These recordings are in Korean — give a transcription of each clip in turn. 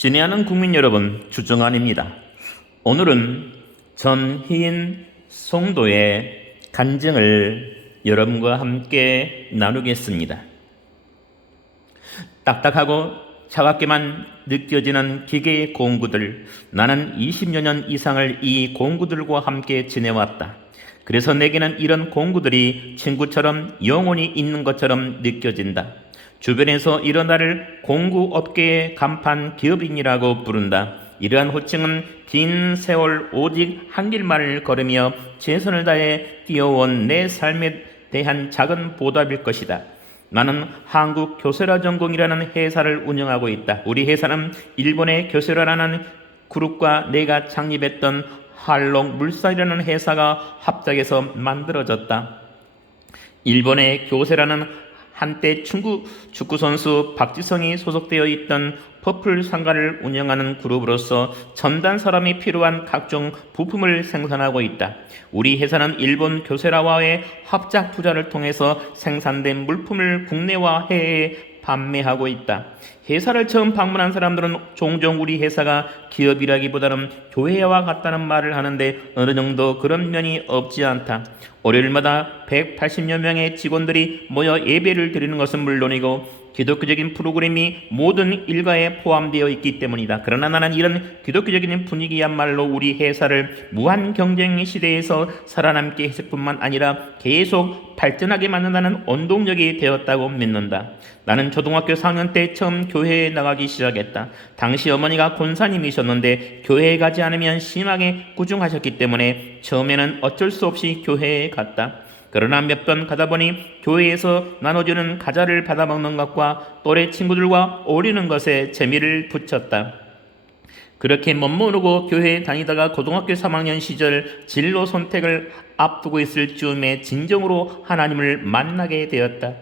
진해하는 국민 여러분, 주정환입니다. 오늘은 전희인 송도의 간증을 여러분과 함께 나누겠습니다. 딱딱하고 차갑게만 느껴지는 기계의 공구들, 나는 20여 년 이상을 이 공구들과 함께 지내왔다. 그래서 내게는 이런 공구들이 친구처럼 영혼이 있는 것처럼 느껴진다. 주변에서 이런 나를 공구업계의 간판 기업인이라고 부른다. 이러한 호칭은 긴 세월 오직 한 길만을 걸으며 최선을 다해 뛰어온 내 삶에 대한 작은 보답일 것이다. 나는 한국교세라 전공이라는 회사를 운영하고 있다. 우리 회사는 일본의 교세라라는 그룹과 내가 창립했던 한록물산이라는 회사가 합작해서 만들어졌다. 일본의 교세라는 한때 축구선수 박지성이 소속되어 있던 퍼플 상가를 운영하는 그룹으로서 첨단 사람이 필요한 각종 부품을 생산하고 있다. 우리 회사는 일본 교세라와의 합작 투자를 통해서 생산된 물품을 국내와 해외에 판매하고 있다. 회사를 처음 방문한 사람들은 종종 우리 회사가 기업이라기보다는 교회와 같다는 말을 하는데 어느 정도 그런 면이 없지 않다. 월요일마다 180여 명의 직원들이 모여 예배를 드리는 것은 물론이고 기독교적인 프로그램이 모든 일과에 포함되어 있기 때문이다. 그러나 나는 이런 기독교적인 분위기야말로 우리 회사를 무한 경쟁 시대에서 살아남게 했을 뿐만 아니라 계속 발전하게 만든다는 원동력이 되었다고 믿는다. 나는 초등학교 4학년 때 처음 교회에 나가기 시작했다. 당시 어머니가 권사님이셨는데 교회에 가지 않으면 심하게 꾸중하셨기 때문에 처음에는 어쩔 수 없이 교회에 갔다. 그러나 몇 번 가다 보니 교회에서 나눠주는 과자를 받아먹는 것과 또래 친구들과 어울리는 것에 재미를 붙였다. 그렇게 멋모르고 교회에 다니다가 고등학교 3학년 시절 진로 선택을 앞두고 있을 즈음에 진정으로 하나님을 만나게 되었다.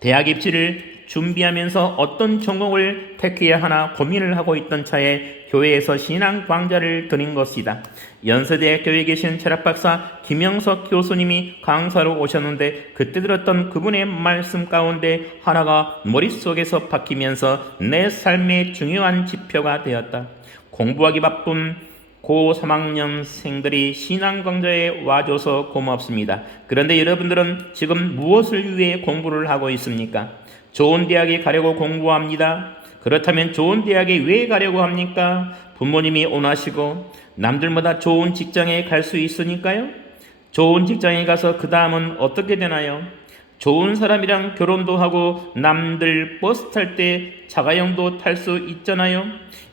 대학 입시를 준비하면서 어떤 전공을 택해야 하나 고민을 하고 있던 차에 교회에서 신앙 강좌를 드린 것이다. 연세대학교에 계신 철학박사 김영석 교수님이 강사로 오셨는데 그때 들었던 그분의 말씀 가운데 하나가 머릿속에서 박히면서 내 삶의 중요한 지표가 되었다. 공부하기 바쁜 고 3학년생들이 신앙 강좌에 와줘서 고맙습니다. 그런데 여러분들은 지금 무엇을 위해 공부를 하고 있습니까? 좋은 대학에 가려고 공부합니다. 그렇다면 좋은 대학에 왜 가려고 합니까? 부모님이 원하시고 남들보다 좋은 직장에 갈 수 있으니까요. 좋은 직장에 가서 그 다음은 어떻게 되나요? 좋은 사람이랑 결혼도 하고 남들 버스 탈 때 자가용도 탈 수 있잖아요.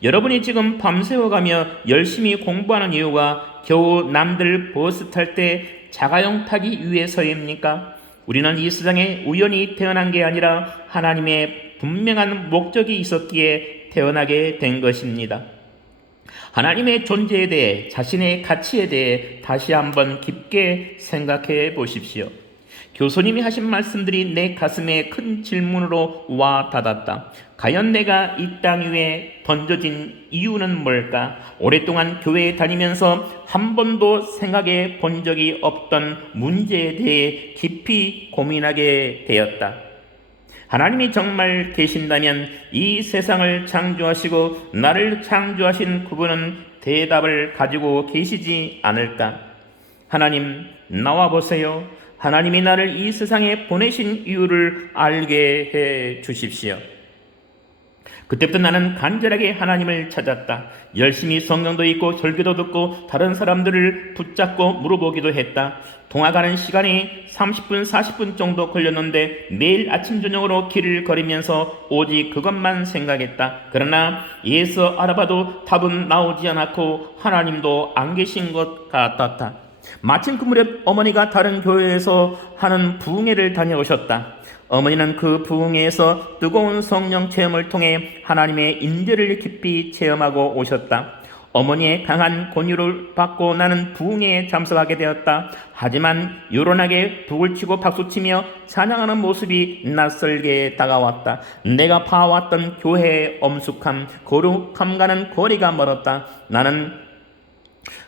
여러분이 지금 밤새워가며 열심히 공부하는 이유가 겨우 남들 버스 탈 때 자가용 타기 위해서입니까? 우리는 이 세상에 우연히 태어난 게 아니라 하나님의 분명한 목적이 있었기에 태어나게 된 것입니다. 하나님의 존재에 대해, 자신의 가치에 대해 다시 한번 깊게 생각해 보십시오. 교수님이 하신 말씀들이 내 가슴에 큰 질문으로 와 닿았다. 과연 내가 이 땅 위에 던져진 이유는 뭘까? 오랫동안 교회에 다니면서 한 번도 생각해 본 적이 없던 문제에 대해 깊이 고민하게 되었다. 하나님이 정말 계신다면 이 세상을 창조하시고 나를 창조하신 그분은 대답을 가지고 계시지 않을까? 하나님, 나와 보세요. 하나님이 나를 이 세상에 보내신 이유를 알게 해 주십시오. 그때부터 나는 간절하게 하나님을 찾았다. 열심히 성경도 읽고 설교도 듣고 다른 사람들을 붙잡고 물어보기도 했다. 통화가는 시간이 30분, 40분 정도 걸렸는데 매일 아침 저녁으로 길을 걸으면서 오직 그것만 생각했다. 그러나 예수 알아봐도 답은 나오지 않았고 하나님도 안 계신 것 같았다. 마침 그 무렵 어머니가 다른 교회에서 하는 부흥회를 다녀오셨다. 어머니는 그 부흥회에서 뜨거운 성령 체험을 통해 하나님의 인재를 깊이 체험하고 오셨다. 어머니의 강한 권유를 받고 나는 부흥회에 참석하게 되었다. 하지만 요란하게 북을 치고 박수치며 찬양하는 모습이 낯설게 다가왔다. 내가 봐왔던 교회의 엄숙함, 거룩함과는 거리가 멀었다. 나는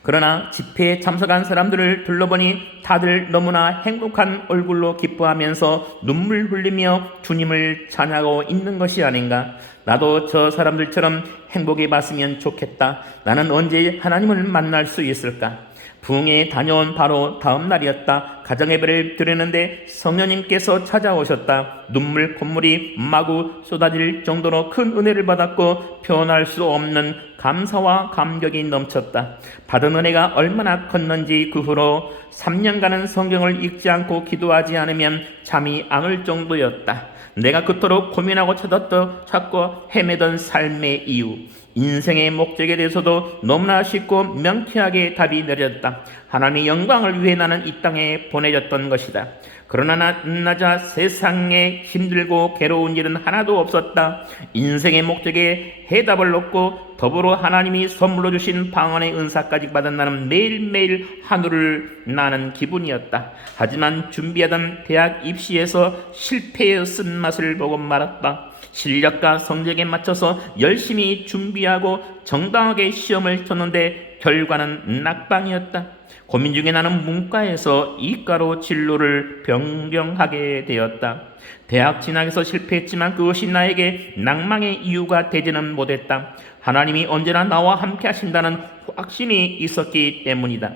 그러나 집회에 참석한 사람들을 둘러보니 다들 너무나 행복한 얼굴로 기뻐하면서 눈물 흘리며 주님을 찬양하고 있는 것이 아닌가. 나도 저 사람들처럼 행복해 봤으면 좋겠다. 나는 언제 하나님을 만날 수 있을까? 부흥회에 다녀온 바로 다음 날이었다. 가정예배를 드리는데 성령님께서 찾아오셨다. 눈물 콧물이 마구 쏟아질 정도로 큰 은혜를 받았고 표현할 수 없는 감사와 감격이 넘쳤다. 받은 은혜가 얼마나 컸는지 그 후로 3년간은 성경을 읽지 않고 기도하지 않으면 잠이 안 올 정도였다. 내가 그토록 고민하고 찾고 헤매던 삶의 이유, 인생의 목적에 대해서도 너무나 쉽고 명쾌하게 답이 내려졌다. 하나님의 영광을 위해 나는 이 땅에 보내졌던 것이다. 그러나 나자 세상에 힘들고 괴로운 일은 하나도 없었다. 인생의 목적에 해답을 얻고 더불어 하나님이 선물로 주신 방언의 은사까지 받은 나는 매일매일 하늘을 나는 기분이었다. 하지만 준비하던 대학 입시에서 실패의 쓴맛을 보고 말았다. 실력과 성적에 맞춰서 열심히 준비하고 정당하게 시험을 쳤는데 결과는 낙방이었다. 고민 중에 나는 문과에서 이과로 진로를 변경하게 되었다. 대학 진학에서 실패했지만 그것이 나에게 낭망의 이유가 되지는 못했다. 하나님이 언제나 나와 함께 하신다는 확신이 있었기 때문이다.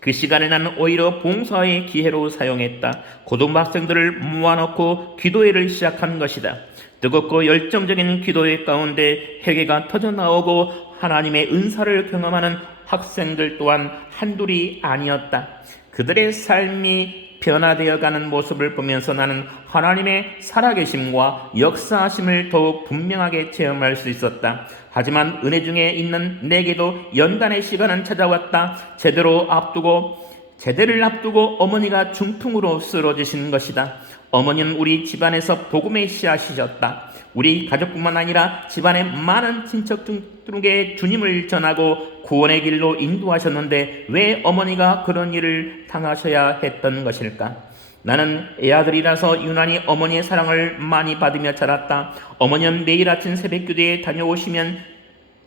그 시간을 나는 오히려 봉사의 기회로 사용했다. 고등학생들을 모아놓고 기도회를 시작한 것이다. 뜨겁고 열정적인 기도회 가운데 회개가 터져나오고 하나님의 은사를 경험하는 학생들 또한 한둘이 아니었다. 그들의 삶이 변화되어가는 모습을 보면서 나는 하나님의 살아계심과 역사하심을 더욱 분명하게 체험할 수 있었다. 하지만 은혜 중에 있는 내게도 연단의 시간은 찾아왔다. 제대를 앞두고 어머니가 중풍으로 쓰러지신 것이다. 어머니는 우리 집안에서 복음의 씨앗이셨다. 우리 가족뿐만 아니라 집안의 많은 친척들에게 주님을 전하고 구원의 길로 인도하셨는데 왜 어머니가 그런 일을 당하셔야 했던 것일까? 나는 애아들이라서 유난히 어머니의 사랑을 많이 받으며 자랐다. 어머니는 매일 아침 새벽기도에 다녀오시면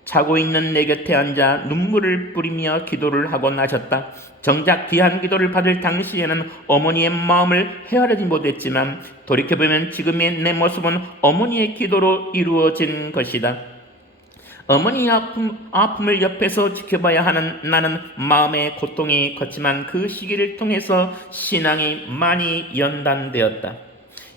자고 있는 내 곁에 앉아 눈물을 뿌리며 기도를 하곤 하셨다. 정작 귀한 기도를 받을 당시에는 어머니의 마음을 헤아리지 못했지만 돌이켜보면 지금의 내 모습은 어머니의 기도로 이루어진 것이다. 어머니의 아픔을 옆에서 지켜봐야 하는 나는 마음의 고통이 컸지만 그 시기를 통해서 신앙이 많이 연단되었다.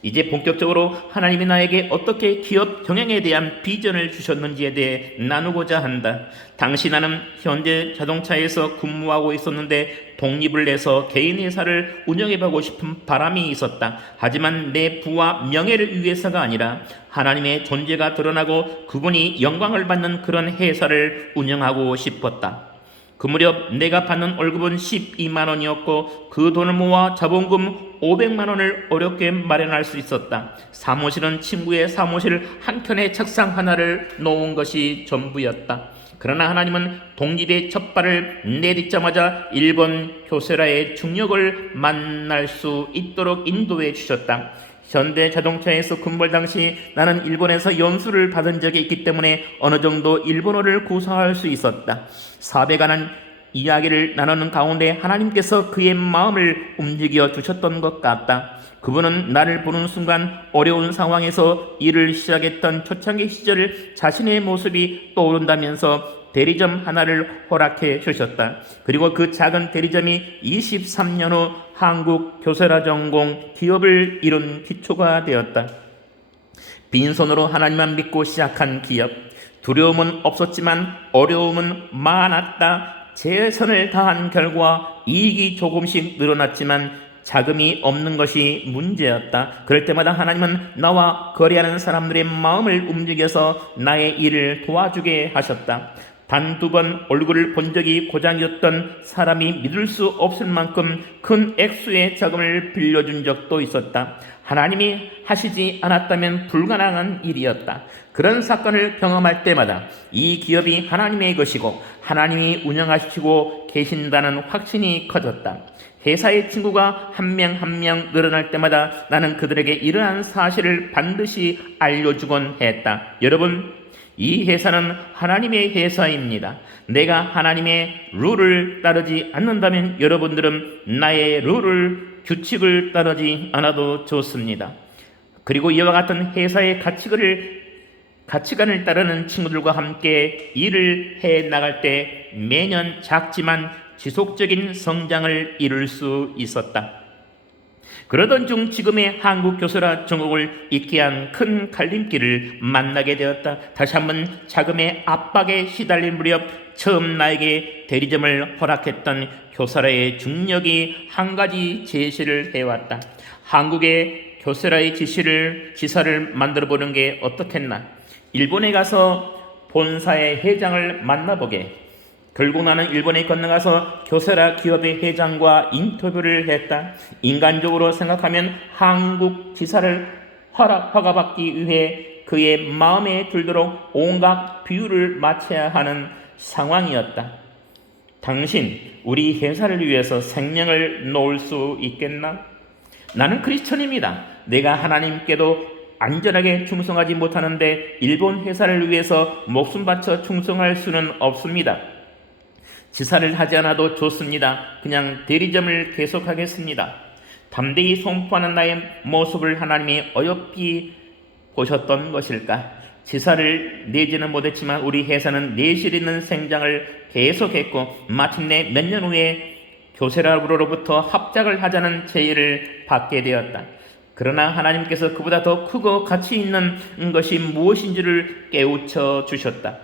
이제 본격적으로 하나님이 나에게 어떻게 기업 경영에 대한 비전을 주셨는지에 대해 나누고자 한다. 당시 나는 현대 자동차에서 근무하고 있었는데 독립을 내서 개인 회사를 운영해보고 싶은 바람이 있었다. 하지만 내 부와 명예를 위해서가 아니라 하나님의 존재가 드러나고 그분이 영광을 받는 그런 회사를 운영하고 싶었다. 그 무렵 내가 받는 월급은 12만 원이었고 그 돈을 모아 자본금 500만 원을 어렵게 마련할 수 있었다. 사무실은 친구의 사무실 한켠에 책상 하나를 놓은 것이 전부였다. 그러나 하나님은 독립의 첫 발을 내딛자마자 일본 교세라의 중력을 만날 수 있도록 인도해 주셨다. 현대 자동차에서 근무할 당시 나는 일본에서 연수를 받은 적이 있기 때문에 어느 정도 일본어를 구사할 수 있었다. 사업에 관한 이야기를 나누는 가운데 하나님께서 그의 마음을 움직여 주셨던 것 같다. 그분은 나를 보는 순간 어려운 상황에서 일을 시작했던 초창기 시절 자신의 모습이 떠오른다면서 대리점 하나를 허락해 주셨다. 그리고 그 작은 대리점이 23년 후 한국 교세라 전공 기업을 이룬 기초가 되었다. 빈손으로 하나님만 믿고 시작한 기업. 두려움은 없었지만 어려움은 많았다. 최선을 다한 결과 이익이 조금씩 늘어났지만 자금이 없는 것이 문제였다. 그럴 때마다 하나님은 나와 거래하는 사람들의 마음을 움직여서 나의 일을 도와주게 하셨다. 단 2번 얼굴을 본 적이 고장이었던 사람이 믿을 수 없을 만큼 큰 액수의 자금을 빌려준 적도 있었다. 하나님이 하시지 않았다면 불가능한 일이었다. 그런 사건을 경험할 때마다 이 기업이 하나님의 것이고 하나님이 운영하시고 계신다는 확신이 커졌다. 회사의 친구가 한 명 한 명 늘어날 때마다 나는 그들에게 이러한 사실을 반드시 알려주곤 했다. 여러분, 이 회사는 하나님의 회사입니다. 내가 하나님의 룰을 따르지 않는다면 여러분들은 나의 룰을, 규칙을 따르지 않아도 좋습니다. 그리고 이와 같은 회사의 가치관을 따르는 친구들과 함께 일을 해 나갈 때 매년 작지만 지속적인 성장을 이룰 수 있었다. 그러던 중 지금의 한국 교수라 전공을 잊게 한 큰 갈림길을 만나게 되었다. 다시 한번 자금의 압박에 시달린 무렵 처음 나에게 대리점을 허락했던 교사라의 중력이 한 가지 제시를 해왔다. 한국의 교사라의 지사를 만들어 보는 게 어떻겠나. 일본에 가서 본사의 회장을 만나보게. 결국 나는 일본에 건너가서 교세라 기업의 회장과 인터뷰를 했다. 인간적으로 생각하면 한국 지사를 허가받기 위해 그의 마음에 들도록 온갖 비유를 맞춰야 하는 상황이었다. 당신, 우리 회사를 위해서 생명을 놓을 수 있겠나? 나는 크리스천입니다. 내가 하나님께도 안전하게 충성하지 못하는데 일본 회사를 위해서 목숨 바쳐 충성할 수는 없습니다. 지사를 하지 않아도 좋습니다. 그냥 대리점을 계속하겠습니다. 담대히 선포하는 나의 모습을 하나님이 어여삐 보셨던 것일까? 지사를 내지는 못했지만 우리 회사는 내실 있는 생장을 계속했고 마침내 몇 년 후에 교세라로부터 합작을 하자는 제의를 받게 되었다. 그러나 하나님께서 그보다 더 크고 가치 있는 것이 무엇인지를 깨우쳐 주셨다.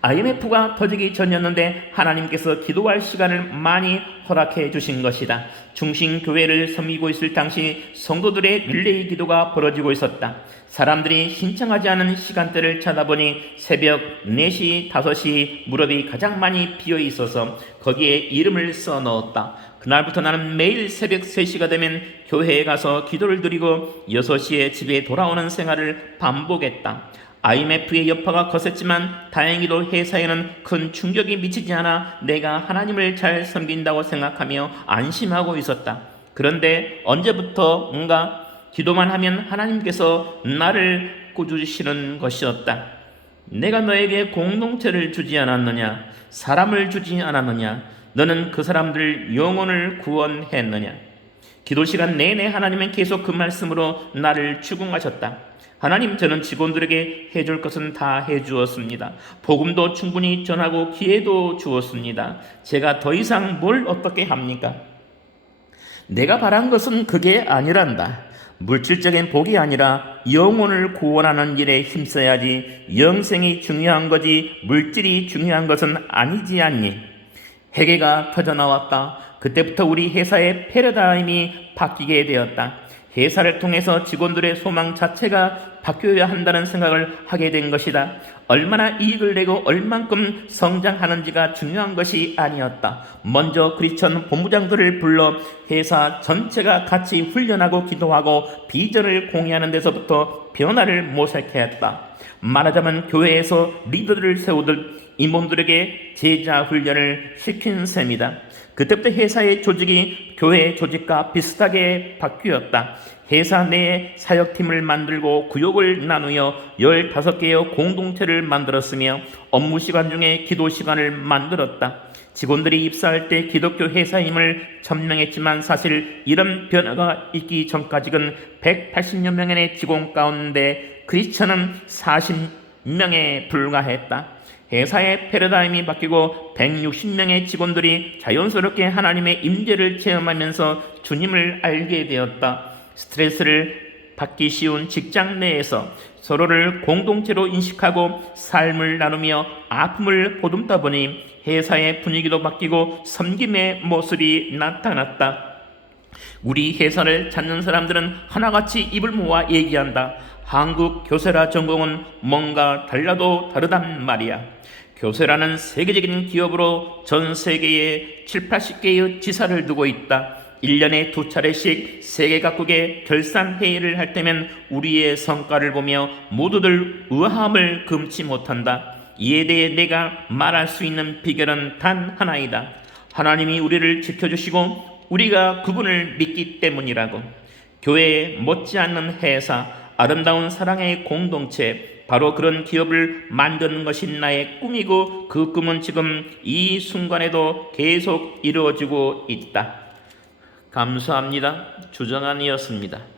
IMF가 터지기 전이었는데 하나님께서 기도할 시간을 많이 허락해 주신 것이다. 중심교회를 섬기고 있을 당시 성도들의 릴레이 기도가 벌어지고 있었다. 사람들이 신청하지 않은 시간대를 찾아보니 새벽 4시, 5시 무렵이 가장 많이 비어 있어서 거기에 이름을 써 넣었다. 그날부터 나는 매일 새벽 3시가 되면 교회에 가서 기도를 드리고 6시에 집에 돌아오는 생활을 반복했다. IMF의 여파가 거셌지만 다행히도 회사에는 큰 충격이 미치지 않아 내가 하나님을 잘 섬긴다고 생각하며 안심하고 있었다. 그런데 언제부터인가 기도만 하면 하나님께서 나를 꾸짖으시는 것이었다. 내가 너에게 공동체를 주지 않았느냐? 사람을 주지 않았느냐? 너는 그 사람들 영혼을 구원했느냐? 기도 시간 내내 하나님은 계속 그 말씀으로 나를 추궁하셨다. 하나님, 저는 직원들에게 해줄 것은 다 해주었습니다. 복음도 충분히 전하고 기회도 주었습니다. 제가 더 이상 뭘 어떻게 합니까? 내가 바란 것은 그게 아니란다. 물질적인 복이 아니라 영혼을 구원하는 일에 힘써야지. 영생이 중요한 거지 물질이 중요한 것은 아니지 않니? 회개가 터져나왔다. 그때부터 우리 회사의 패러다임이 바뀌게 되었다. 회사를 통해서 직원들의 소망 자체가 바뀌어야 한다는 생각을 하게 된 것이다. 얼마나 이익을 내고 얼만큼 성장하는지가 중요한 것이 아니었다. 먼저 크리스천 본부장들을 불러 회사 전체가 같이 훈련하고 기도하고 비전을 공유하는 데서부터 변화를 모색해 했다. 말하자면 교회에서 리더들을 세우듯 임원들에게 제자 훈련을 시킨 셈이다. 그때부터 회사의 조직이 교회 조직과 비슷하게 바뀌었다. 회사 내에 사역팀을 만들고 구역을 나누어 15개의 공동체를 만들었으며 업무 시간 중에 기도 시간을 만들었다. 직원들이 입사할 때 기독교 회사임을 천명했지만 사실 이런 변화가 있기 전까지는 180여 명의 직원 가운데 크리스천은 40명에 불과했다. 회사의 패러다임이 바뀌고 160명의 직원들이 자연스럽게 하나님의 임재를 체험하면서 주님을 알게 되었다. 스트레스를 받기 쉬운 직장 내에서 서로를 공동체로 인식하고 삶을 나누며 아픔을 보듬다 보니 회사의 분위기도 바뀌고 섬김의 모습이 나타났다. 우리 회사를 찾는 사람들은 하나같이 입을 모아 얘기한다. 한국 교세라 전공은 뭔가 달라도 다르단 말이야. 교세라는 세계적인 기업으로 전 세계에 7, 80개의 지사를 두고 있다. 1년에 2차례씩 세계 각국의 결산 회의를 할 때면 우리의 성과를 보며 모두들 우아함을 금치 못한다. 이에 대해 내가 말할 수 있는 비결은 단 하나이다. 하나님이 우리를 지켜주시고 우리가 그분을 믿기 때문이라고. 교회에 못지않는 회사, 아름다운 사랑의 공동체, 바로 그런 기업을 만드는 것이 나의 꿈이고 그 꿈은 지금 이 순간에도 계속 이루어지고 있다. 감사합니다. 주정환이었습니다.